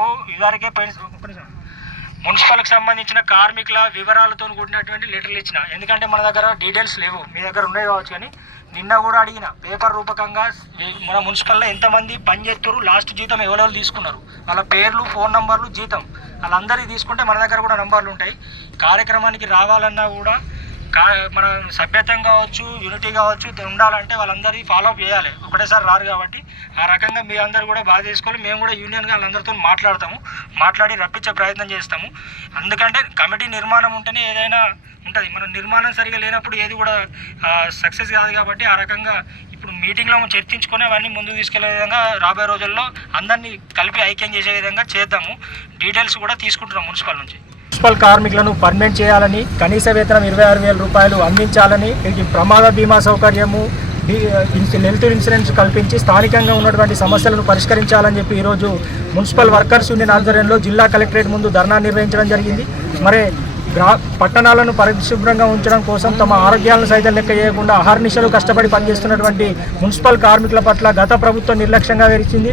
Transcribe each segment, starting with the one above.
ఇదివరకే మున్సిపల్కి సంబంధించిన కార్మికుల వివరాలతో కూడినటువంటి లెటర్లు ఇచ్చిన. ఎందుకంటే మన దగ్గర డీటెయిల్స్ లేవు. మీ దగ్గర ఉన్నాయి కావచ్చు కానీ నిన్న కూడా అడిగిన. పేపర్ రూపకంగా మన మున్సిపల్లో ఎంతమంది పనిచేస్తారు లాస్ట్ జీతం ఎవరెవరు తీసుకున్నారు? వాళ్ళ పేర్లు ఫోన్ నంబర్లు జీతం. వాళ్ళందరికీ తీసుకుంటే మన దగ్గర కూడా నంబర్లు ఉంటాయి. కార్యక్రమానికి రావాలన్నా కూడా కా మన సభ్యత్వం కావచ్చు యూనిటీ కావచ్చు ఉండాలంటే వాళ్ళందరికీ ఫాలో అప్ చేయాలి. ఒకటేసారి రారు కాబట్టి ఆ రకంగా మీ అందరూ కూడా బాగా చేసుకోవాలి. మేము కూడా యూనియన్గా వాళ్ళందరితో మాట్లాడతాము. మాట్లాడి రప్పించే ప్రయత్నం చేస్తాము. ఎందుకంటే కమిటీ నిర్మాణం ఉంటేనే ఏదైనా ఉంటుంది. మనం నిర్మాణం సరిగా లేనప్పుడు ఏది కూడా సక్సెస్ కాదు కాబట్టి ఆ రకంగా ఇప్పుడు మీటింగ్లో మనం చర్చించుకొని అవన్నీ ముందుకు తీసుకెళ్ళే విధంగా రాబోయే రోజుల్లో అందరినీ కలిపి ఐక్యం చేసే విధంగా చేద్దాము. డీటెయిల్స్ కూడా తీసుకుంటున్నాం మున్సిపల్ నుంచి. మున్సిపల్ కార్మికులను పర్మనెంట్ చేయాలని కనీస వేతనం ఇరవై ఆరు వేల రూపాయలు అందించాలని వీరికి ప్రమాద బీమా సౌకర్యము హెల్త్ ఇన్సూరెన్స్ కల్పించి స్థానికంగా ఉన్నటువంటి సమస్యలను పరిష్కరించాలని చెప్పి ఈరోజు మున్సిపల్ వర్కర్స్ యూనియన్ ఆధ్వర్యంలో జిల్లా కలెక్టరేట్ ముందు ధర్నా నిర్వహించడం జరిగింది. మరి గ్రా పట్టణాలను పరిశుభ్రంగా ఉంచడం కోసం తమ ఆరోగ్యాలను సైతం లెక్క చేయకుండా అహర్నిశలు కష్టపడి పనిచేస్తున్నటువంటి మున్సిపల్ కార్మికుల పట్ల గత ప్రభుత్వం నిర్లక్ష్యంగా విరిచింది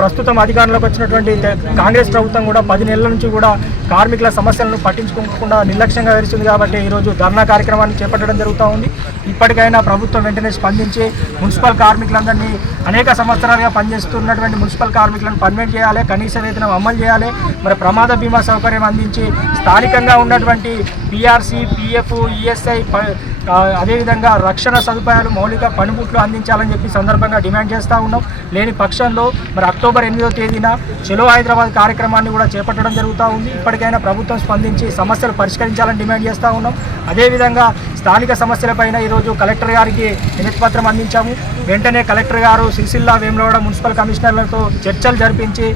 ప్రస్తుతం అధికారంలోకి వచ్చినటువంటి కాంగ్రెస్ ప్రభుత్వం కూడా పది నెలల నుంచి కూడా కార్మికుల సమస్యలను పట్టించుకోకుండా నిర్లక్ష్యంగా విరిచింది కాబట్టి ఈరోజు ధర్నా కార్యక్రమాన్ని చేపట్టడం జరుగుతూ ఉంది. ఇప్పటికైనా ప్రభుత్వం వెంటనే స్పందించి మున్సిపల్ కార్మికులందరినీ అనేక సంవత్సరాలుగా పనిచేస్తున్నటువంటి మున్సిపల్ కార్మికులను పర్మనెంట్ చేయాలి కనీస వేతనం అమలు చేయాలి మరి ప్రమాద బీమా సౌకర్యం అందించి స్థానికంగా ఉన్నటువంటి పిఆర్సీ పిఎఫ్ ఈఎస్ఐ అదేవిధంగా రక్షణ సదుపాయాలు మౌలిక పనిముట్లు అందించాలని చెప్పి సందర్భంగా డిమాండ్ చేస్తూ ఉన్నాం. లేని పక్షంలో మరి అక్టోబర్ ఎనిమిదో తేదీన చెలో హైదరాబాద్ కార్యక్రమాన్ని కూడా చేపట్టడం జరుగుతూ ఉంది. ఇప్పటికైనా ప్రభుత్వం స్పందించి సమస్యలు పరిష్కరించాలని డిమాండ్ చేస్తూ ఉన్నాం. అదేవిధంగా స్థానిక సమస్యలపైన ఈరోజు కలెక్టర్ గారికి వినతిపత్రం అందించాము. వెంటనే కలెక్టర్ గారు సిరిసిల్ల వేములవాడ మున్సిపల్ కమిషనర్లతో చర్చలు జరిపించి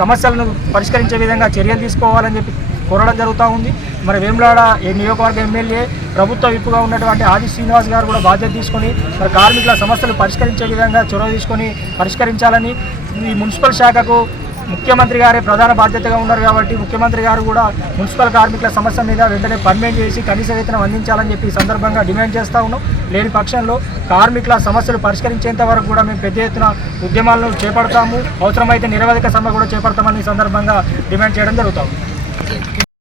సమస్యలను పరిష్కరించే విధంగా చర్యలు తీసుకోవాలని చెప్పి కోరడం జరుగుతూ ఉంది. మరి వేములాడ ఈ నియోజకవర్గ ఎమ్మెల్యే ప్రభుత్వ విప్పుగా ఉన్నటువంటి ఆది శ్రీనివాస్ గారు కూడా బాధ్యత తీసుకొని మరి కార్మికుల సమస్యలు పరిష్కరించే విధంగా చొరవ తీసుకొని పరిష్కరించాలని ఈ మున్సిపల్ శాఖకు ముఖ్యమంత్రి గారే ప్రధాన బాధ్యతగా ఉన్నారు కాబట్టి ముఖ్యమంత్రి గారు కూడా మున్సిపల్ కార్మికుల సమస్య మీద వెంటనే పర్మనెంట్ చేసి కనీస వేతనం అందించాలని చెప్పి ఈ సందర్భంగా డిమాండ్ చేస్తూ ఉన్నాం. లేని పక్షంలో కార్మికుల సమస్యలు పరిష్కరించేంత వరకు కూడా మేము పెద్ద ఎత్తున ఉద్యమాలను చేపడతాము. అవసరమైతే నిరవధిక సమ్మె కూడా చేపడతామని సందర్భంగా డిమాండ్ చేయడం జరుగుతాము think.